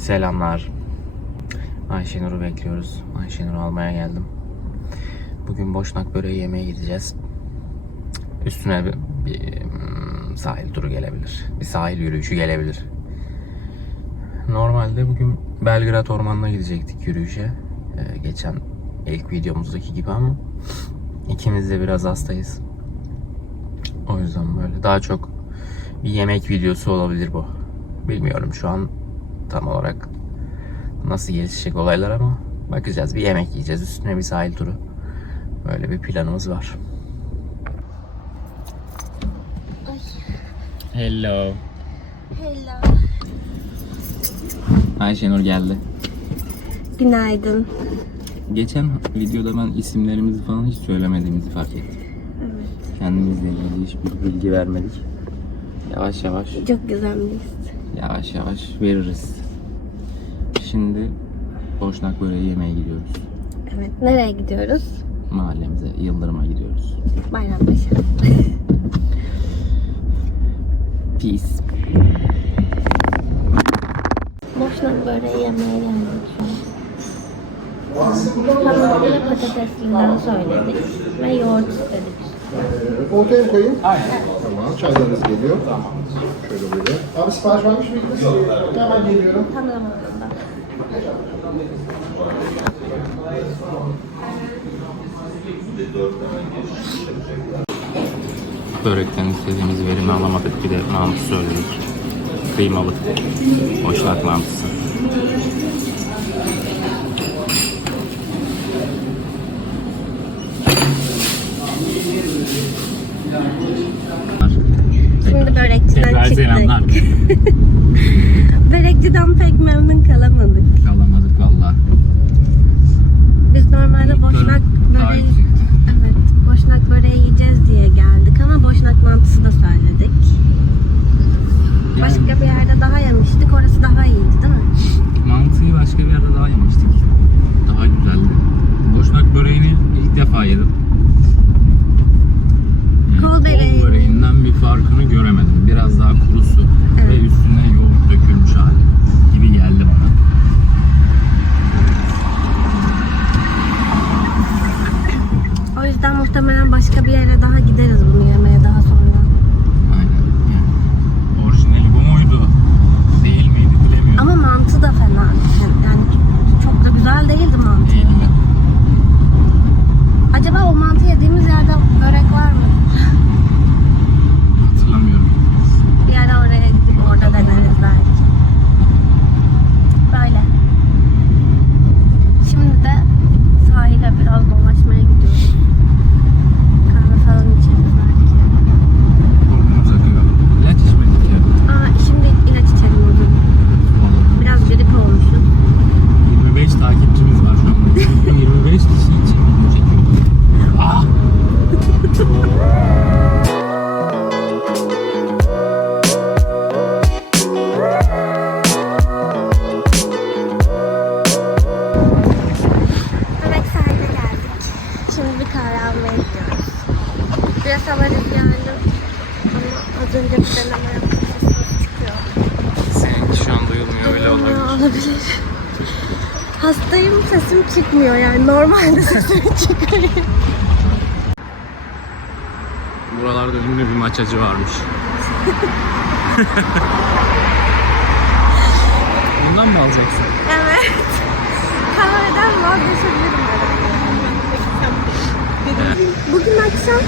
Selamlar. Ayşenur'u bekliyoruz. Ayşenur'u almaya geldim. Bugün boşnak böreği yemeye gideceğiz. Üstüne bir, bir, hmm, sahil turu gelebilir. Bir sahil yürüyüşü gelebilir. Normalde bugün Belgrad Ormanı'na gidecektik yürüyüşe. Ee, geçen ilk videomuzdaki gibi ama ikimiz de biraz hastayız. O yüzden böyle daha çok bir yemek videosu olabilir bu. Bilmiyorum şu an tam olarak nasıl gelişecek olaylar ama bakacağız. Bir yemek yiyeceğiz. Üstüne bir sahil turu. Böyle bir planımız var. Hello. Hello. Ayşenur geldi. Günaydın. Geçen videoda ben isimlerimizi falan hiç söylemediğimizi fark ettim. Evet. Kendimizle ilgili hiçbir bilgi vermedik. Yavaş yavaş, Çok güzel bir list. yavaş yavaş veririz. Şimdi boşnak böreği yemeye gidiyoruz. Evet. Nereye gidiyoruz? Mahallemize, Yıldırım'a gidiyoruz. Bayrampaşa. Peace. Boşnak böreği yemeye geldik. Hamuruyla patatesliden söyledik ve yoğurt istedik. Ortaya mı koyayım? Aynen. Tamam, çaylarınız geliyor. Tamam. Şöyle böyle. Abi sipariş vermiş miydiniz? Hemen geliyorum. Tam zamanında. Börekten istediğimiz verimi alamadık. Bir de mantı söyledik. Kıymalı. Boşnak mantısı. Şimdi börekçiden Tekrar çıktık. selamlar. Börekçiden pek memnun Hastayım sesim çıkmıyor yani normalde sesim çıkıyor. Buralarda ünlü bir maçacı varmış. Bundan mı alacaksın? Evet. Kahveden vazgeçebilirim herhalde. Bugün akşam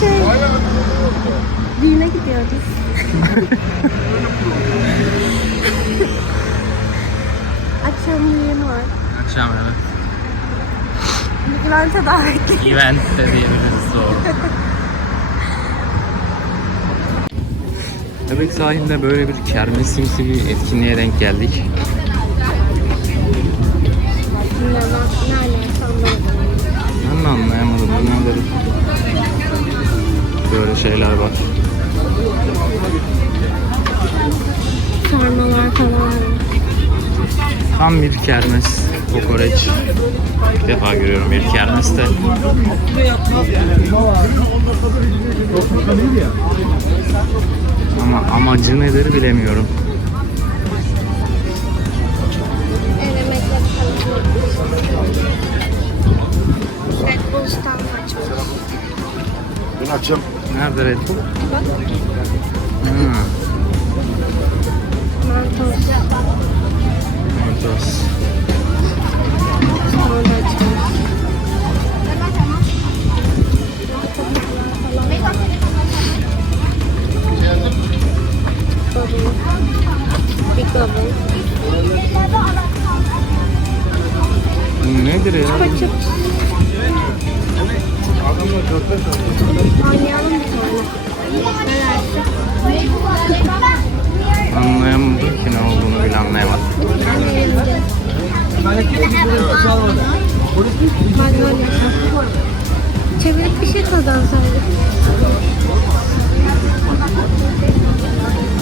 şey düğüne gidiyoruz. akşam düğün var. Akşam evet. Bülent'e davetli. Event de diyebiliriz doğru. Bebek sahilde böyle bir kermesimsi bir etkinliğe denk geldik. kermes, kokoreç. İlk defa görüyorum bir kermeste. Ama amacı nedir bilemiyorum. Red Bull stand açmış. Ben açım. Nerede Red Bull? Bak. Hmm. Mentos. Mentos. Big bubble. Nedir ya? Kaçıp. Oynayalım bir? Anlayamadım ki ne olduğunu bile anlayamadım. Çevirip bir şey kazansaydık.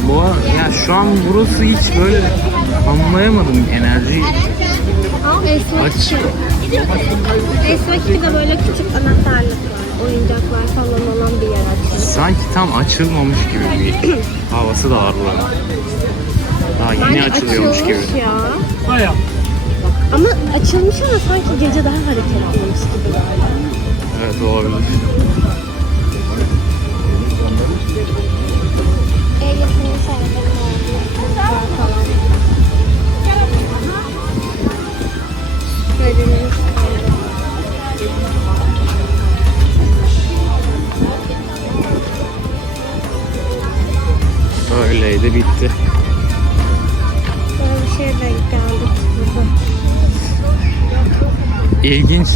Bu ya şu an burası hiç böyle anlayamadım enerji. Aç. bir de böyle küçük anahtarlık var. Oyuncaklar falan olan bir yer açıyor. Sanki tam açılmamış gibi bir havası da var buranın. Daha yeni Bence açılıyormuş gibi. ya. Ama açılmış ama sanki gece daha hareketliymiş gibi. Evet olabilir. Öyleydi bitti. Böyle bir şeye denk geldik burada. İlginç.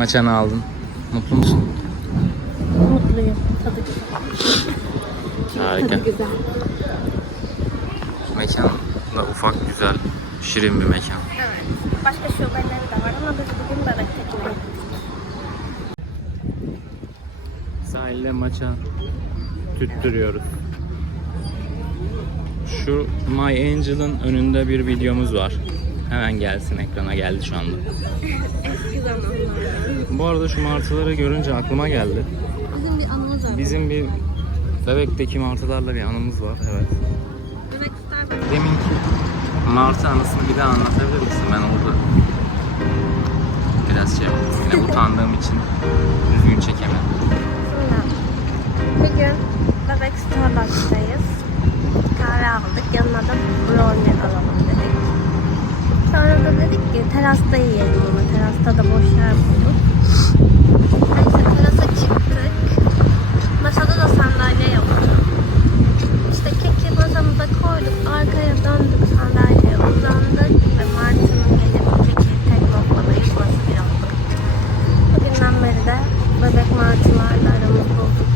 Maçanı aldın. Mutlu musun? Mutluyum. Tadı güzel. Harika. Tadı güzel. Mekan da ufak, güzel, şirin bir mekan. Evet. Başka şubeleri de var ama biz bugün Bebek'tekine Sahilde maça tüttürüyoruz. Şu My Angel'ın önünde bir videomuz var. Hemen gelsin ekrana geldi şu anda. Eski zamanlarda. Bu arada şu martıları görünce aklıma geldi. Bizim bir anımız var. Bizim bir bebekteki martılarla bir anımız var. Evet. Bebek Starbucks. Deminki martı anısını bir daha anlatabilir misin? Ben orada biraz şey yaptım. Yine utandığım için düzgün çekemedim. Terasta yiyelim ama terasta da boş yer bulduk. Neyse terasa çıktık. Masada da sandalye yoktu. İşte keki masamıza koyduk. Arkaya döndük sandalyeye uzandık. Ve Martı'nın gelip keki tek lokmada yutmasını yaptık. Bugünden beri de bebek martılarla aramız bozuk.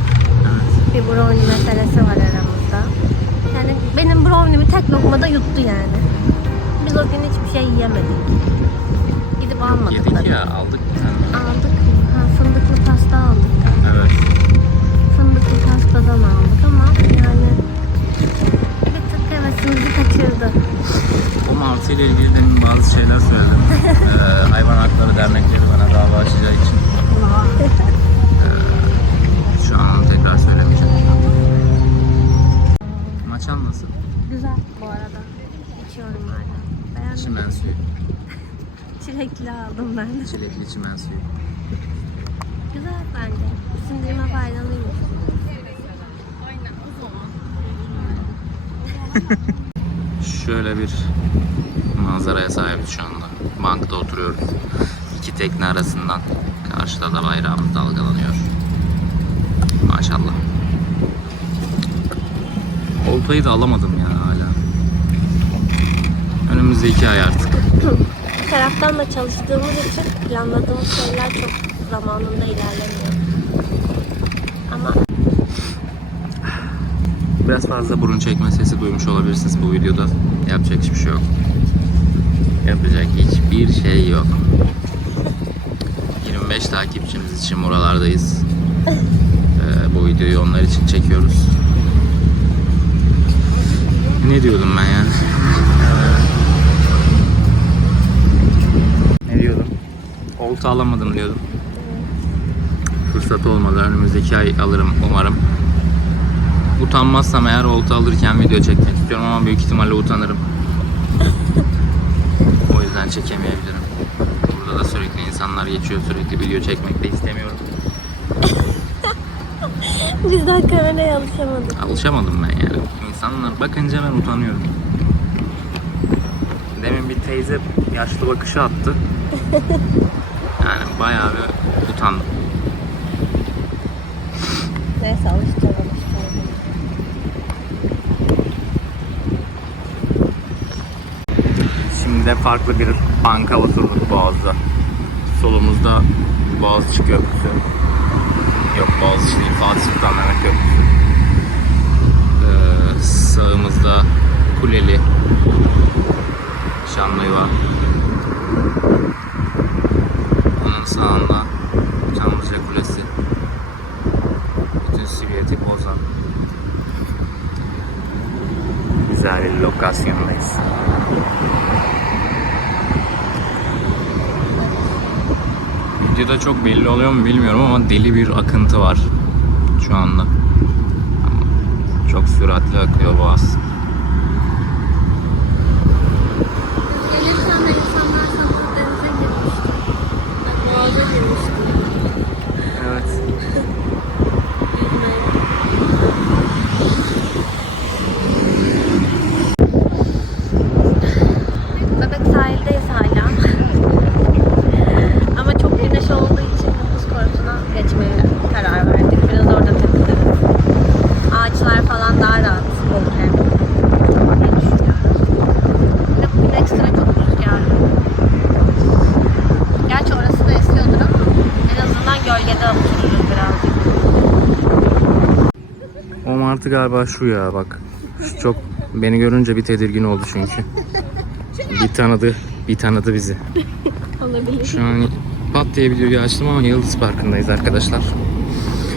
Bir brownie meselesi var aramızda. Yani benim brownie'mi tek lokmada yuttu yani. Biz o gün hiçbir şey yiyemedik. Gidip almadık Yedik ya aldık bir tane. Aldık. Ha, fındıklı pasta aldık. Evet. Fındıklı pastadan aldık ama yani bir tık hevesimizi kaçırdı. O mantı ile ilgili demin bazı şeyler söyledim. Ee, hayvan hakları dernekleri bana dava açacağı için. Çilekli aldım ben. Çilekli çimen suyu. Güzel bence. Sindirime faydalıymış. Şöyle bir manzaraya sahibiz şu anda. Bankta oturuyoruz. İki tekne arasından karşıda da bayrağımız dalgalanıyor. Maşallah. Oltayı da alamadım ya hala. Önümüzde iki ay artık. Taraftan da çalıştığımız için planladığımız şeyler çok zamanında ilerlemiyor. Ama Biraz fazla burun çekme sesi duymuş olabilirsiniz bu videoda. Yapacak hiçbir şey yok. Yapacak hiçbir şey yok. 25 takipçimiz için buralardayız. Ee, bu videoyu onlar için çekiyoruz. Ne diyordum ben ya? Ne diyordum? Olta alamadım diyordum. Fırsat olmadı. Önümüzdeki ay alırım umarım. Utanmazsam eğer olta alırken video çekmek istiyorum ama büyük ihtimalle utanırım. O yüzden çekemeyebilirim. Burada da sürekli insanlar geçiyor. Sürekli video çekmek de istemiyorum. Biz daha kameraya alışamadık. Alışamadım ben yani. İnsanlar bakınca ben utanıyorum. Demin bir teyze yaşlı bakışı attı. Bayağı bir utandım. Neyse alışacağız. Şimdi de farklı bir banka oturduk Boğaz'da. Solumuzda Boğaziçi Köprüsü. Yok Boğaziçi değil, Fatih Sultan Mehmet Köprüsü. Ee, sağımızda Kuleli, Şanlıurfa. Videoda çok belli oluyor mu bilmiyorum ama deli bir akıntı var şu anda. Çok süratli akıyor boğaz. Gelirken de insanlar sabah denize girmişti. Bak boğaza girmişti. Evet. Bebek sahildeyiz hala. Ama çok güneş olduğu için nüfus korusuna geçmeye karar verdik. Biraz orada takılırız. Ağaçlar falan daha rahat olur hem. diye düşünüyoruz. Bir de bugün ekstra çok rüzgarlı. Gerçi orası da esiyordur ama en azından gölgede otururuz birazcık. O martı galiba şu ya bak. Şu çok beni görünce bir tedirgin oldu çünkü. Bir tanıdı, bir tanıdı bizi. Olabilir. Şu an pat diye videoyu açtım ama Yıldız Parkı'ndayız arkadaşlar.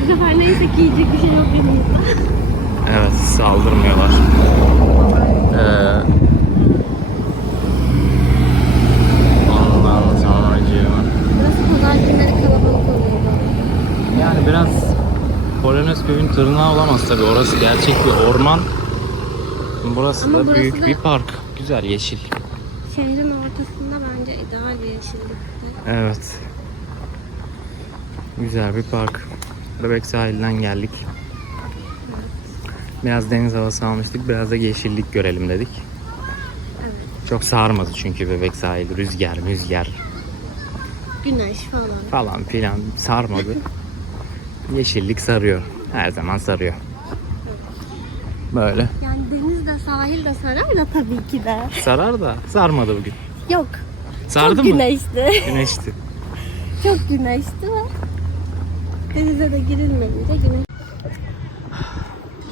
Bu sefer neyse ki yiyecek bir şey yok elimizde. Evet saldırmıyorlar. Ee, ondan sonra Burası pazar günleri kalabalık oluyor. Yani biraz Polonezköy'ün tırnağı olamaz tabi. Orası gerçek bir orman. Burası Ama da burası büyük da- bir park. Güzel yeşil. Şehrin ortasında bence ideal bir yeşillikte. Evet. Güzel bir park. Bebek sahilden geldik. Biraz deniz havası almıştık. Biraz da yeşillik görelim dedik. Evet. Çok sarmadı çünkü bebek sahili. Rüzgar, rüzgar Güneş falan. falan filan sarmadı. Yeşillik sarıyor. Her zaman sarıyor. Böyle. Yani deniz de sahil de sarar da tabii ki de. Sarar da sarmadı bugün. Yok. Sardı çok mı? güneşti. Güneşti. çok güneşti ve denize de girilmeyince güneş.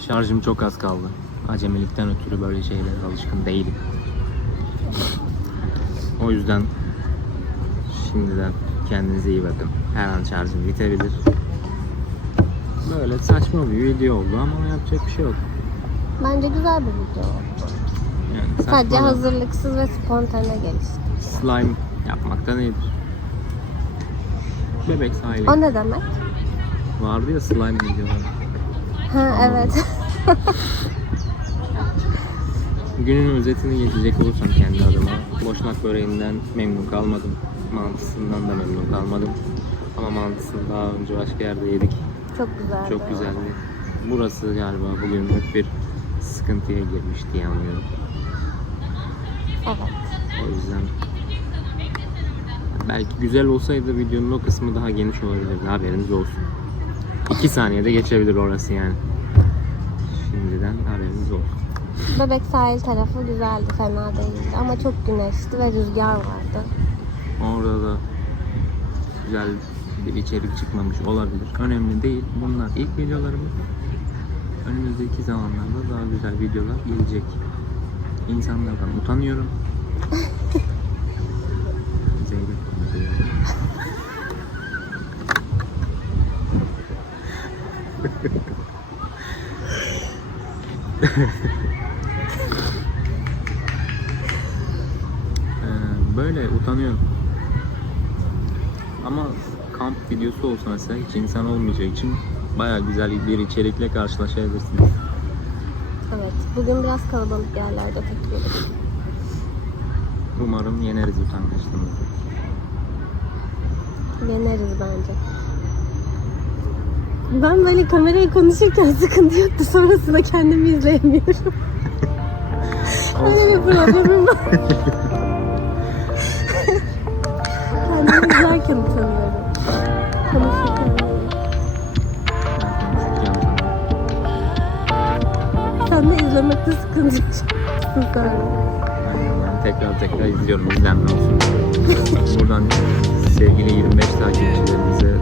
Şarjım çok az kaldı. Acemilikten ötürü böyle şeylere alışkın değilim. O yüzden şimdiden kendinize iyi bakın. Her an şarjım bitebilir. Böyle saçma bir video oldu ama yapacak bir şey yok. Bence güzel bir video. Yani Sadece hazırlıksız ve spontane gelişti. Slime yapmaktan iyidir. Bebek sahili. O ne demek? Vardı ya slime videoları. Ha evet. Günün özetini geçecek olursam kendi adıma. Boşnak böreğinden memnun kalmadım. Mantısından da memnun kalmadım. Ama mantısını daha önce başka yerde yedik. Çok güzel. Çok güzeldi. Burası galiba bugünlük bir sıkıntıya girmiş diye anlıyorum. Evet. O yüzden belki güzel olsaydı videonun o kısmı daha geniş olabilirdi. Haberiniz olsun. 2 saniyede geçebilir orası yani. Şimdiden haberiniz olsun. Bebek sahil tarafı güzeldi, fena değildi. Ama çok güneşti ve rüzgar vardı. Orada da güzel bir içerik çıkmamış olabilir. Önemli değil. Bunlar ilk videolarımız. Önümüzdeki zamanlarda daha güzel videolar gelecek. İnsanlardan utanıyorum. Zeynep. Ee, böyle utanıyorum. Ama kamp videosu olsa mesela hiç insan olmayacağı için bayağı güzel bir içerikle karşılaşabilirsiniz. Evet. Bugün biraz kalabalık yerlerde takılıyoruz. Umarım yeneriz utangaçlığımızı. Deneriz bence. Ben böyle kameraya konuşurken sıkıntı yoktu. Sonrasında kendimi izleyemiyorum. Öyle bir problemim var. kendimi izlerken utanıyorum. Sen de izlemekte sıkıntı sonra. Aynen, ben tekrar tekrar izliyorum izlenme olsun. Buradan sevgili 25 takipçilerimize